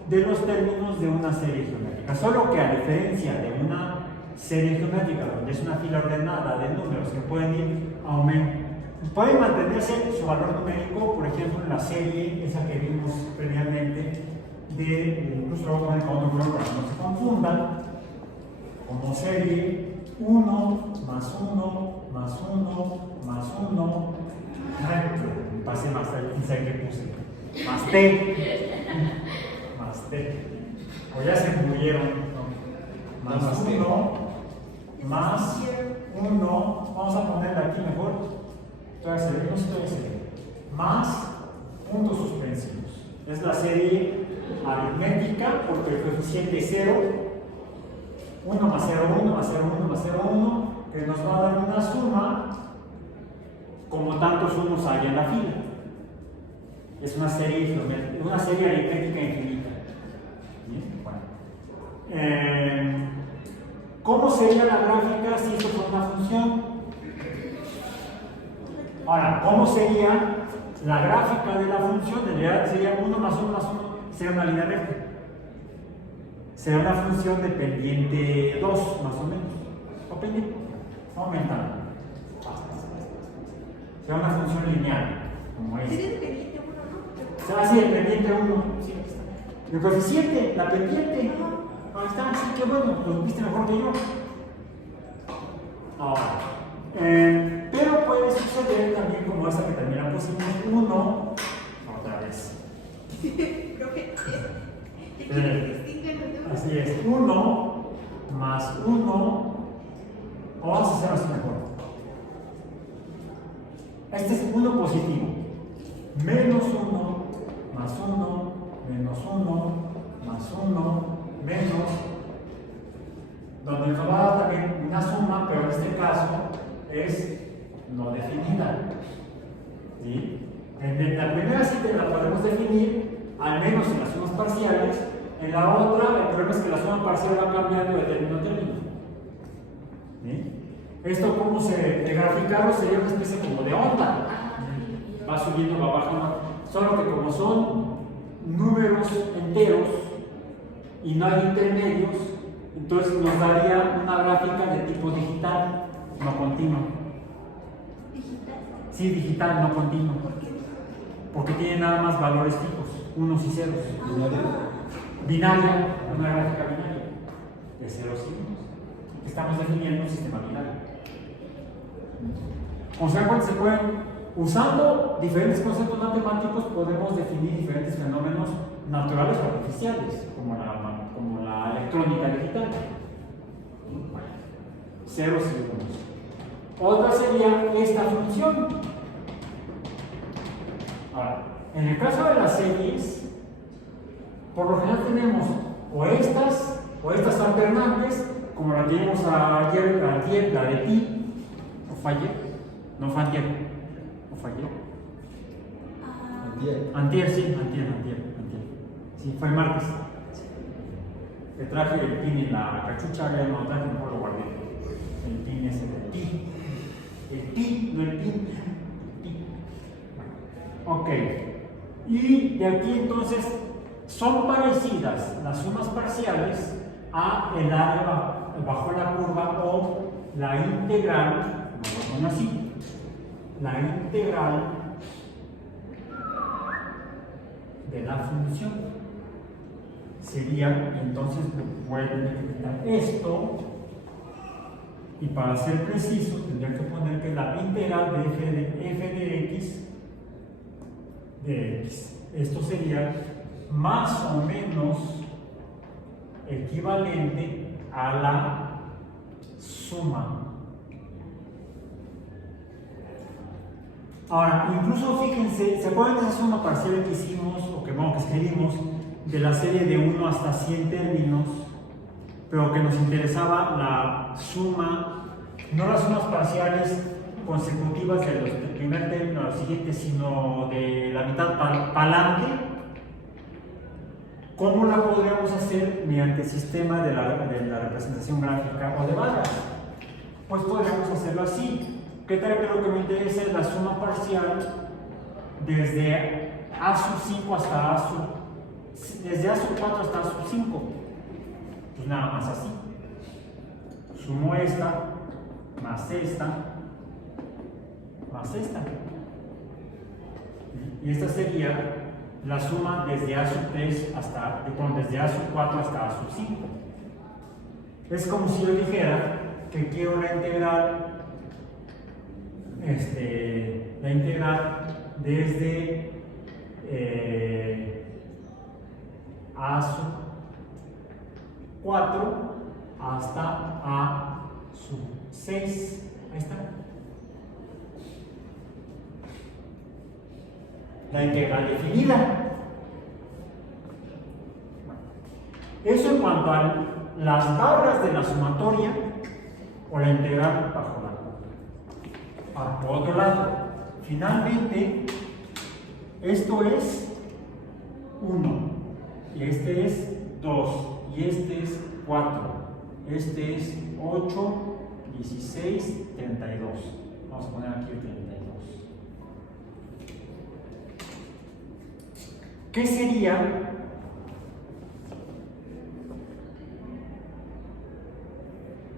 de los términos de una serie geométrica. Solo que a diferencia de una serie geométrica donde es una fila ordenada de números que pueden ir aumentando, puede mantenerse su valor numérico, por ejemplo, en la serie, esa que vimos previamente, incluso lo voy a poner con otro color para que no se confundan, como serie 1 más 1 más 1 más 1, pasé más, quizá que puse, más t, más t. O ya se murieron. ¿No? Más Más 1, Ya más se hicieron. 1. Vamos a ponerla aquí mejor. Entonces, más puntos suspensivos. Es la serie aritmética porque el coeficiente es 0. 1 más 0, 1 más 0, 1 más 0, 1, que nos va a dar una suma como tantos unos hay en la fila. Es una serie aritmética infinita. Bien, bueno. ¿Cómo sería la gráfica si esto fuera una función? Ahora, ¿cómo sería la gráfica de la función? En realidad sería 1 más 1 más 1, sería una línea recta. Será una función de pendiente 2, más o menos. O pendiente, aumentando. Será una función lineal, como Sería esta. de pendiente uno, ¿no? Se va así, el pendiente 1. El coeficiente, la pendiente. Ahí está, sí, qué bueno, lo viste mejor que yo. Ahora, pero puede suceder también como esa que también la pusimos 1 otra vez. Profe, ¿qué quiere que distingan los dos? Así es, 1 más 1, o vamos a hacer así mejor. Este es 1 positivo, menos 1, más 1, menos 1, más 1, menos, donde nos va a dar también una suma, pero en este caso es no definida. ¿Sí? En la primera sí que la podemos definir, al menos en las sumas parciales. En la otra, el problema es que la suma parcial va cambiando de término a término. ¿Sí? Esto, como de graficarlo, sería una especie como de onda. Va subiendo, va bajando. Solo que como son números enteros y no hay intermedios, entonces nos daría una gráfica de tipo digital, no continuo. Digital. Sí, digital, no continuo. Porque tiene nada más valores fijos, unos y ceros. Binaria, una gráfica binaria de ceros y unos. Estamos definiendo un sistema binario. O sea, cuando se pueden, usando diferentes conceptos matemáticos, podemos definir diferentes fenómenos naturales o artificiales, como la electrónica digital. Ceros y unos. Otra sería esta función. Ahora, en el caso de las series, por lo general tenemos o estas alternantes, como la teníamos ayer, la de pi, o fue ayer, no fue antier, o fue ayer. Antier, sí, antier. Sí, fue el martes. Te traje el pin en la cachucha, ya no lo traje, mejor lo guardé. El pin es el pi. El pi, no el pin. Pi. Ok. Y de aquí entonces son parecidas las sumas parciales a el área bajo la curva o la integral, no lo pongo así, la integral de la función. Sería, entonces, voy a tener que quitar esto, y para ser preciso, tendría que poner que la integral de f de x de x. Esto sería más o menos equivalente a la suma. Ahora, incluso fíjense, ¿se acuerdan de esa suma parcial que hicimos, o que escribimos, de la serie de 1 hasta 100 términos, pero que nos interesaba la suma, no las sumas parciales consecutivas del primer término al siguiente, sino de la mitad para adelante? ¿Cómo la podríamos hacer mediante el sistema de la representación gráfica o de barras? Pues podríamos hacerlo así. ¿Qué tal que lo que me interesa es la suma parcial desde A sub 5 hasta A sub, desde A sub 4 hasta A sub 5? Pues nada más así. Sumo esta, más esta, más esta. Y esta sería la suma desde A sub 3 hasta, desde A sub 4 hasta A sub 5. Es como si yo dijera que quiero la integral desde A sub 4 hasta A sub 6. Ahí está. La integral definida. Eso en cuanto a las tablas de la sumatoria o la integral bajo la curva. Ahora, por otro lado, finalmente, esto es 1, y este es 2, y este es 4, este es 8, 16, 32. Vamos a poner aquí el 32. ¿Qué sería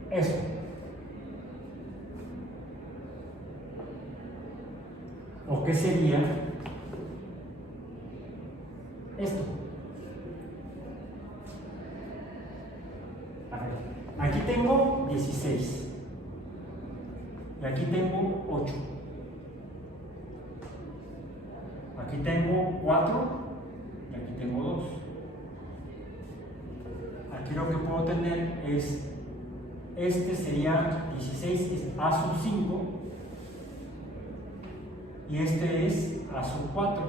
eso? ¿O qué sería esto? A ver, aquí tengo 16 y aquí tengo 8. Aquí tengo 4 y aquí tengo 2. Aquí lo que puedo tener es, este sería 16, es A sub 5, y este es A sub 4.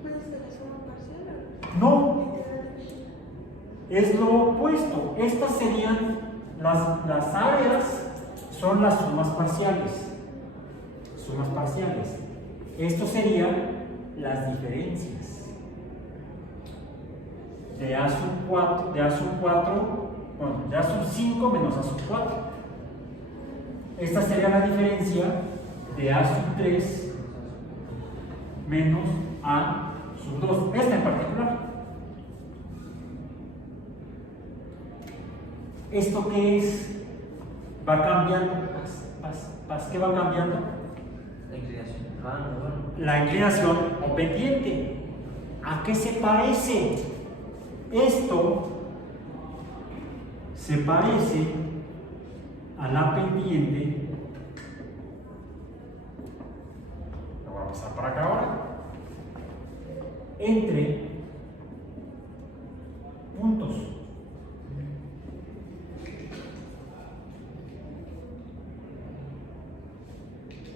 ¿Puede ser la suma parcial? No, es lo opuesto. Estas serían las áreas, son las sumas parciales. Sumas parciales. Esto serían las diferencias. De A sub 4, de A sub 4, bueno, de A sub 5 menos A sub 4. Esta sería la diferencia de A sub 3 menos A sub 2. Esta en particular. ¿Esto qué es? Va cambiando. ¿Qué va cambiando? La inclinación. La inclinación o pendiente. ¿A qué se parece? Esto se parece a la pendiente. Lo voy a pasar para acá ahora. Entre puntos.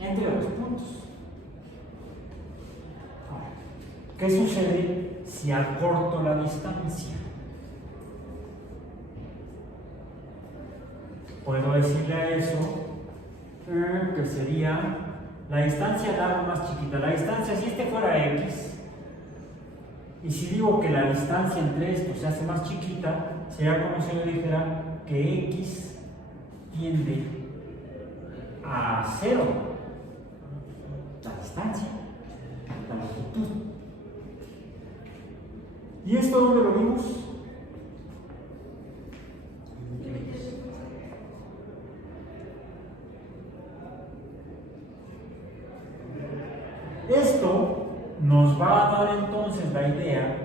Entre los puntos. Ahora, ¿qué sucede si acorto la distancia? Puedo decirle a eso que sería la distancia la hago más chiquita. La distancia, si este fuera X, y si digo que la distancia entre estos se hace más chiquita, sería como si yo dijera que X tiende a 0. La distancia, la longitud. ¿Y esto dónde lo vimos? Esto nos va a dar entonces la idea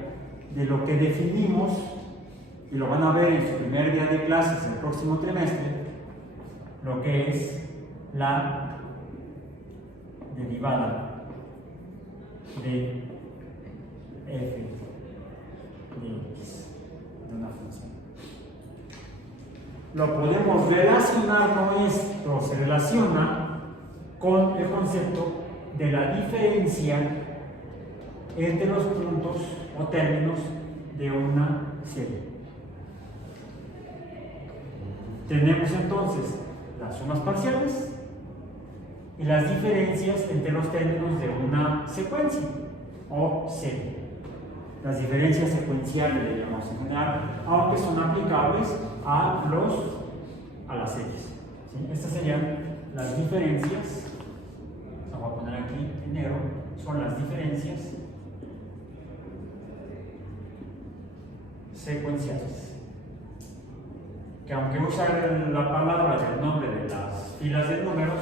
de lo que definimos, y lo van a ver en su primer día de clases el próximo trimestre, lo que es la derivada de f de x de una función. Lo podemos relacionar con esto, se relaciona con el concepto de la diferencia entre los puntos o términos de una serie. Tenemos entonces las sumas parciales y las diferencias entre los términos de una secuencia o serie. Las diferencias secuenciales le llamamos en general, aunque son aplicables a las series. ¿Sí? Estas serían las diferencias. Las voy a poner aquí en negro. Son las diferencias secuenciales. Que aunque usa la palabra del nombre de las filas de números,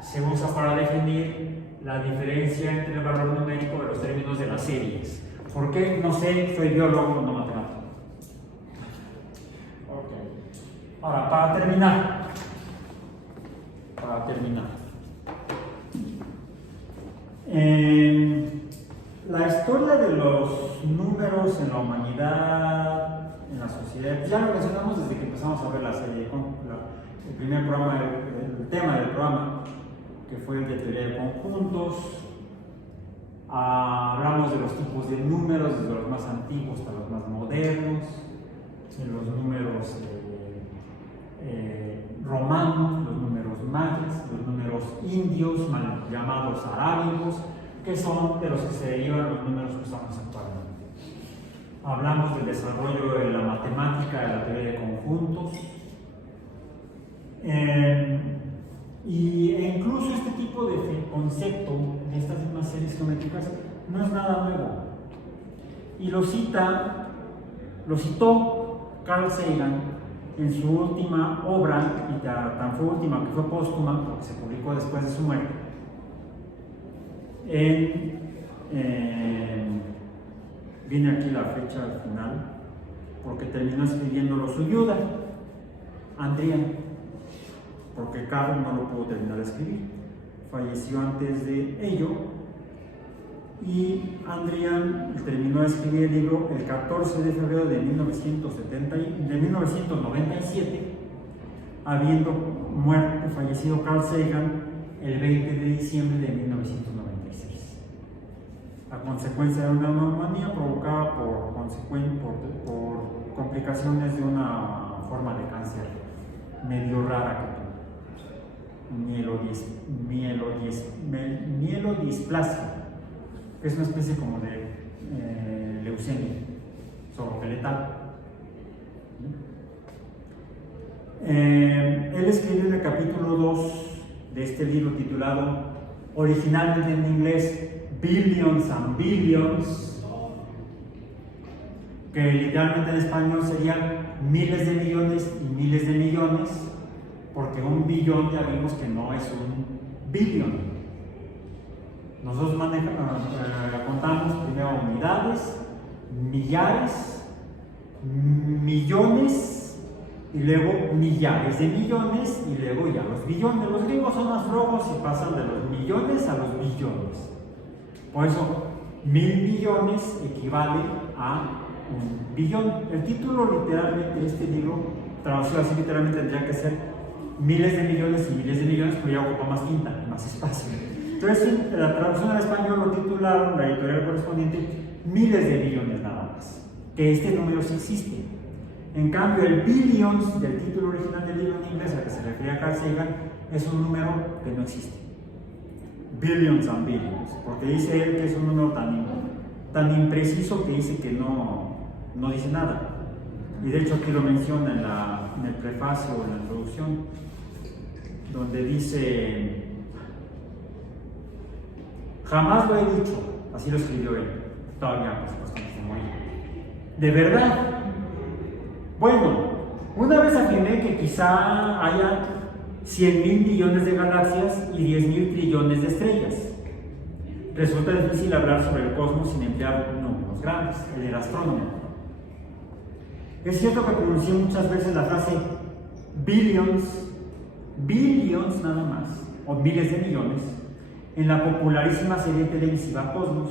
se usa para definir la diferencia entre el valor numérico de los términos de las series. ¿Por qué? No sé, soy biólogo, no matemático. Ok. Ahora, para terminar. La historia de los números en la humanidad, en la sociedad, ya lo mencionamos desde que empezamos a ver la serie, el primer programa, el tema del programa, que fue el de teoría de conjuntos. Hablamos de los tipos de números, desde los más antiguos hasta los más modernos, de los números romanos, los números mayas, los números indios, mal llamados arábigos, que son de los que se derivan los números que usamos actualmente. Hablamos del desarrollo de la matemática, de la teoría de conjuntos, e incluso este tipo de concepto de estas mismas series geométricas no es nada nuevo. Y lo citó Carl Sagan en su última obra, y tan fue última que fue póstuma, porque se publicó después de su muerte, viene aquí la fecha al final, porque terminó escribiéndolo su viuda, Andrian, porque Carl no lo pudo terminar de escribir, falleció antes de ello, y Andrian terminó de escribir el libro el 14 de febrero de 1997, habiendo fallecido Carl Sagan el 20 de diciembre de 1996, a consecuencia de una neumonía provocada por complicaciones de una forma de cáncer medio rara que tuvo, mielodisplasia, que es una especie como de leucemia, solo que letal. Él escribió en el capítulo 2 de este libro titulado, originalmente en inglés, Billions and Billions, que literalmente en español serían miles de millones y miles de millones, porque un billón ya vimos que no es un billón. Nosotros contamos primero unidades, millares, millones, y luego millares de millones, y luego ya los billones. Los griegos son más flojos y pasan de los millones a los billones. Por eso, 1000 millones equivale a un billón. El título literalmente de este libro, traducido así literalmente, tendría que ser miles de millones y miles de millones, pero ya ocupa más tinta, más espacio. Entonces, la traducción al español lo titularon, la editorial correspondiente, miles de billones nada más, que este número sí existe. En cambio, el billions del título original del libro en inglés al que se refiere a Carl Sagan es un número que no existe. Billions and billions, porque dice él que es un número tan impreciso que dice que no dice nada. Y de hecho aquí lo menciona en el prefacio o en la introducción, donde dice: jamás lo he dicho, así lo escribió él, todavía por supuesto antes de morir. De verdad. Bueno, una vez afirmé que quizá haya 100.000 billones de galaxias y 10.000 trillones de estrellas. Resulta difícil hablar sobre el cosmos sin emplear números grandes. Él era astrónomo. Es cierto que pronuncié muchas veces la frase billions nada más, o miles de millones, en la popularísima serie televisiva Cosmos,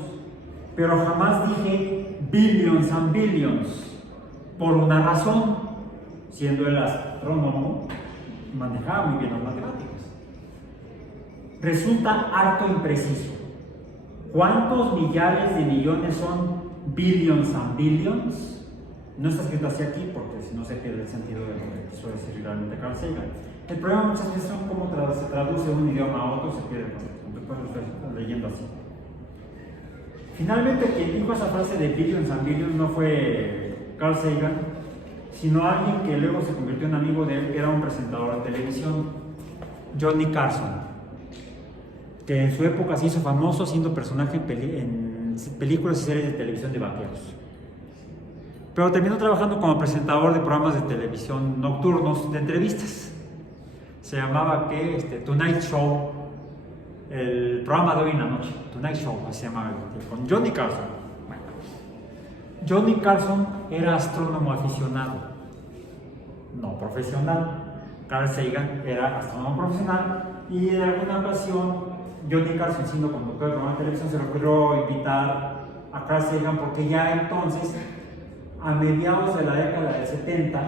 pero jamás dije billions and billions, por una razón. Siendo el astrónomo, manejaba muy bien las matemáticas. Resulta harto impreciso. ¿Cuántos millares de millones son billions and billions? No está escrito así aquí porque si no se pierde el sentido de lo que quiso decir realmente Carl Sagan. El problema muchas veces son cómo se traduce de un idioma a otro, se pierde el concepto. Después lo estoy leyendo así. Finalmente, quien dijo esa frase de billions and billions no fue Carl Sagan, sino alguien que luego se convirtió en amigo de él, que era un presentador de televisión, Johnny Carson, que en su época se hizo famoso siendo personaje en películas y series de televisión de vaqueros. Pero terminó trabajando como presentador de programas de televisión nocturnos de entrevistas. Se llamaba Tonight Show, el programa de hoy en la noche, Tonight Show, así se llamaba, con Johnny Carson. Johnny Carson era astrónomo aficionado, no profesional. Carl Sagan era astrónomo profesional y en alguna ocasión Johnny Carson, siendo conductor del programa de televisión, se le ocurrió invitar a Carl Sagan porque ya entonces, a mediados de la década del 70,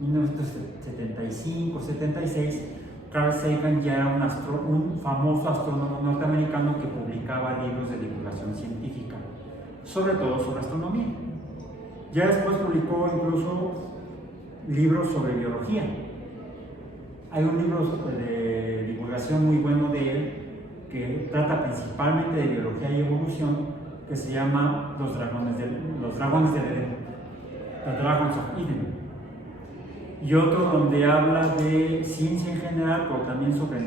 1975, 76, Carl Sagan ya era un famoso astrónomo norteamericano que publicaba libros de divulgación científica, sobre todo sobre astronomía. Ya después publicó incluso libros sobre biología. Hay un libro de divulgación muy bueno de él que trata principalmente de biología y evolución, que se llama Los dragones del Edén, The Dragons of Eden. Y otro donde habla de ciencia en general, pero también sobre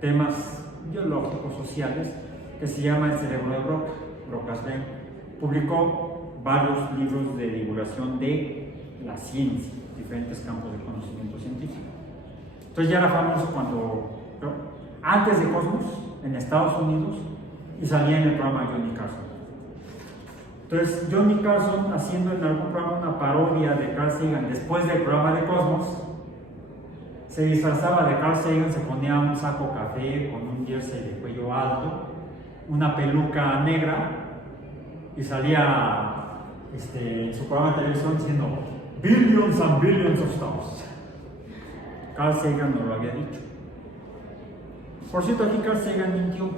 temas biológicos, sociales, que se llama El cerebro de Brock Asbjørn. Publicó varios libros de divulgación de la ciencia, diferentes campos de conocimiento científico. Entonces ya era famoso antes de Cosmos, en Estados Unidos, y salía en el programa Johnny Carson. Entonces, Johnny Carson, haciendo en algún programa una parodia de Carl Sagan después del programa de Cosmos, se disfrazaba de Carl Sagan, se ponía un saco café con un jersey de cuello alto, una peluca negra, y salía en su programa de televisión diciendo Billions and Billions of Stars. Carl Sagan no lo había dicho. Por cierto, aquí Carl Sagan mintió.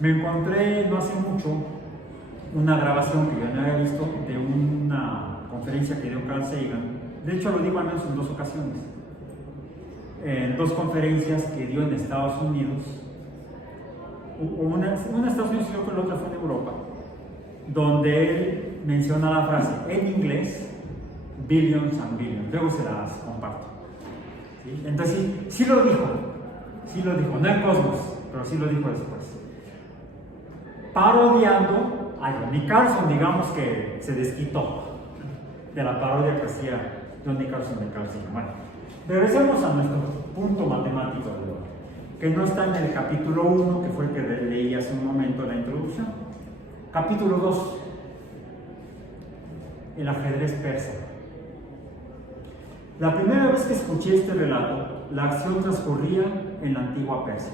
Me encontré no hace mucho una grabación que yo no había visto de una conferencia que dio Carl Sagan. De hecho, lo digo al menos en 2 ocasiones. En 2 conferencias que dio en Estados Unidos. Una en Estados Unidos y creo que la otra fue en Europa, donde él menciona la frase en inglés, billions and billions. Luego se las comparto. ¿Sí? Entonces, sí lo dijo, no en Cosmos, pero sí lo dijo después. Parodiando a Johnny Carson, digamos que se desquitó de la parodia que hacía Johnny Carson de Carl Sagan. Bueno, regresemos a nuestro punto matemático de hoy, que no está en el capítulo 1, que fue el que leí hace un momento en la introducción. Capítulo 2, el ajedrez persa. La primera vez que escuché este relato, la acción transcurría en la antigua Persia,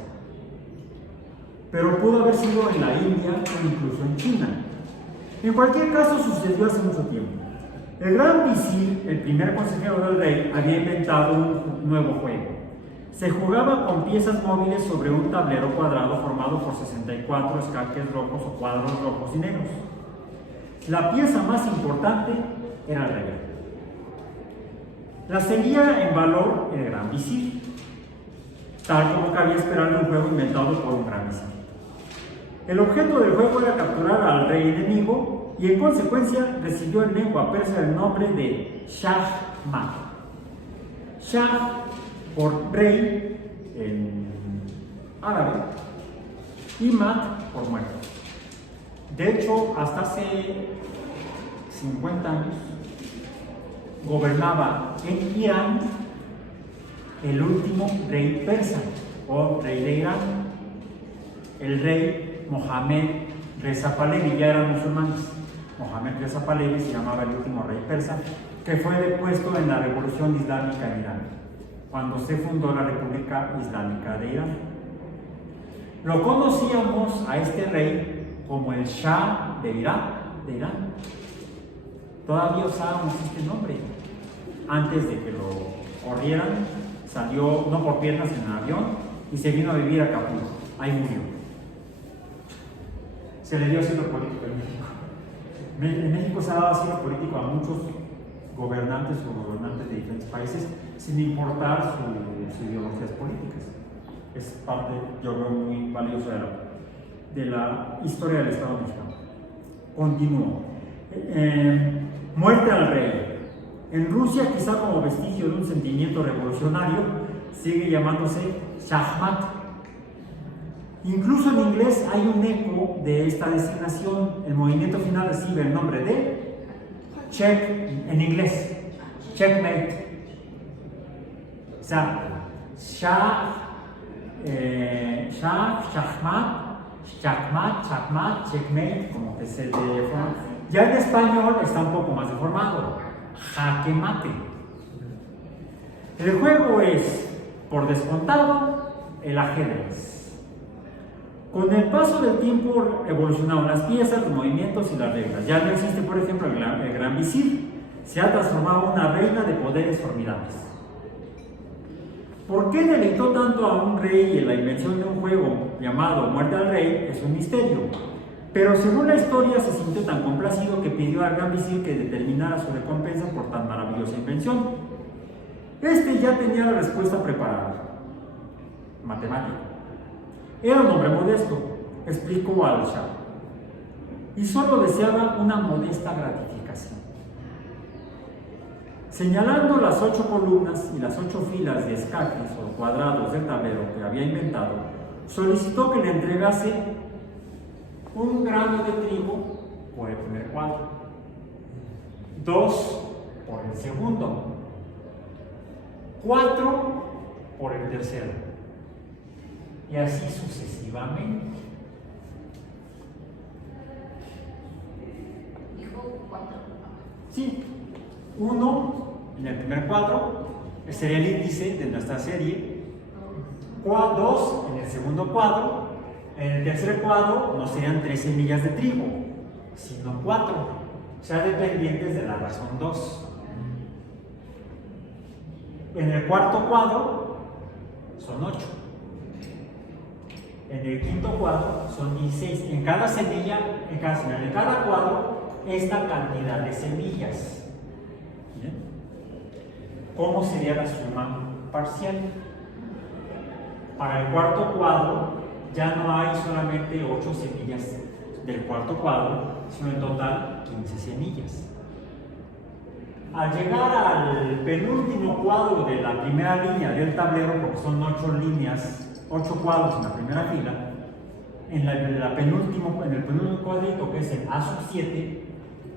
pero pudo haber sido en la India o incluso en China. En cualquier caso, sucedió hace mucho tiempo. El gran visir, el primer consejero del rey, había inventado un nuevo juego. Se jugaba con piezas móviles sobre un tablero cuadrado formado por 64 escaques rojos o cuadros rojos y negros. La pieza más importante era el rey. La seguía en valor el gran visir, tal como cabía esperar de un juego inventado por un gran visir. El objeto del juego era capturar al rey enemigo y en consecuencia recibió en lengua persa el nombre de Shah-Mat. Shah por rey en árabe y Mat por muerto. De hecho, hasta hace 50 años gobernaba en Irán el último rey persa o rey de Irán, el rey Mohammed Reza Pahlavi. Ya eran musulmanes. Mohammed Reza Pahlavi se llamaba el último rey persa, que fue depuesto en la revolución islámica en Irán, cuando se fundó la República Islámica de Irán. Lo conocíamos a este rey como el Shah de Irán. Todavía usábamos este nombre. Antes de que lo corrieran, salió no por piernas en el avión y se vino a vivir a Acapulco. Ahí murió. Se le dio asilo político en México. En México se ha dado asilo político a muchos gobernantes o gobernantes de diferentes países sin importar sus ideologías políticas. Es parte, yo creo, muy valiosa de la historia del Estado mexicano. Continúo. Muerte al rey. En Rusia, quizá como vestigio de un sentimiento revolucionario, sigue llamándose Shah-Mat. Incluso en inglés hay un eco de esta designación. El movimiento final recibe el nombre de check en inglés, checkmate. O sea, Shahmat, checkmate, como que se deforma. Ya en español está un poco más deformado, jaque mate. El juego es Por descontado, el ajedrez. Con el paso del tiempo evolucionaron las piezas, los movimientos y las reglas. Ya no existe, por ejemplo, el gran visir. Se ha transformado en una reina de poderes formidables. ¿Por qué deleitó tanto a un rey en la invención de un juego llamado Muerte al Rey? Es un misterio. Pero según la historia se sintió tan complacido que pidió al gran visir que determinara su recompensa por tan maravillosa invención. Este ya tenía la respuesta preparada. Matemático. Era un hombre modesto, explicó al Shah, y solo deseaba una modesta gratificación. Señalando las 8 columnas y las 8 filas de escaques o cuadrados del tablero que había inventado, solicitó que le entregase 1 grano de trigo por el primer cuadro, 2 por el segundo, 4 por el tercero, y así sucesivamente. Dijo 4. Sí, 1 en el primer cuadro, sería el índice de nuestra serie, 2 en el segundo cuadro, en el tercer cuadro no serían 3 semillas de trigo, sino 4, o sea, dependientes de la razón 2. En el cuarto cuadro son 8. En el quinto cuadro son 16. En cada semilla, en cada cuadro, esta cantidad de semillas. ¿Bien? ¿Cómo sería la suma parcial? Para el cuarto cuadro ya no hay solamente 8 semillas del cuarto cuadro, sino en total 15 semillas. Al llegar al penúltimo cuadro de la primera línea del tablero, porque son 8 líneas, 8 cuadros en la primera fila, en el penúltimo cuadrito, que es el A7,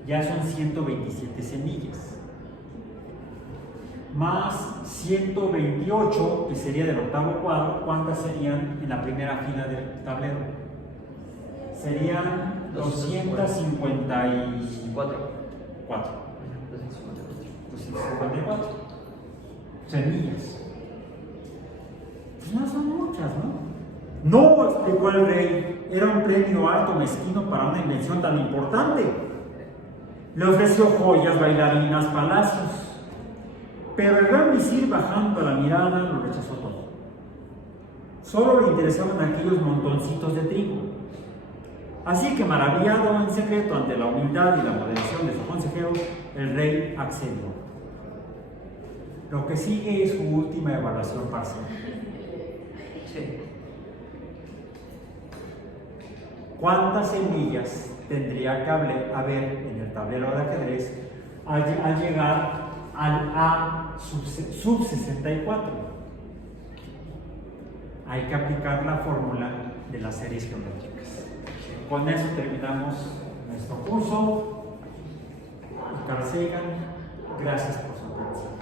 ya son 127 semillas. Más 128, que sería del octavo cuadro, ¿cuántas serían en la primera fila del tablero? Serían 254. 254 semillas. Pues no son muchas, ¿no? No, explicó el rey, era un premio alto mezquino para una invención tan importante. Le ofreció joyas, bailarinas, palacios, pero el gran visir, bajando la mirada, lo rechazó todo. Solo le interesaban aquellos montoncitos de trigo. Así que, maravillado en secreto ante la humildad y la moderación de su consejero, el rey accedió. Lo que sigue es su última evaluación parcial. ¿Cuántas semillas tendría que haber en el tablero de ajedrez al llegar al A sub 64? Hay que aplicar la fórmula de las series geométricas. Con eso terminamos nuestro curso. Carl Sagan, gracias por su atención.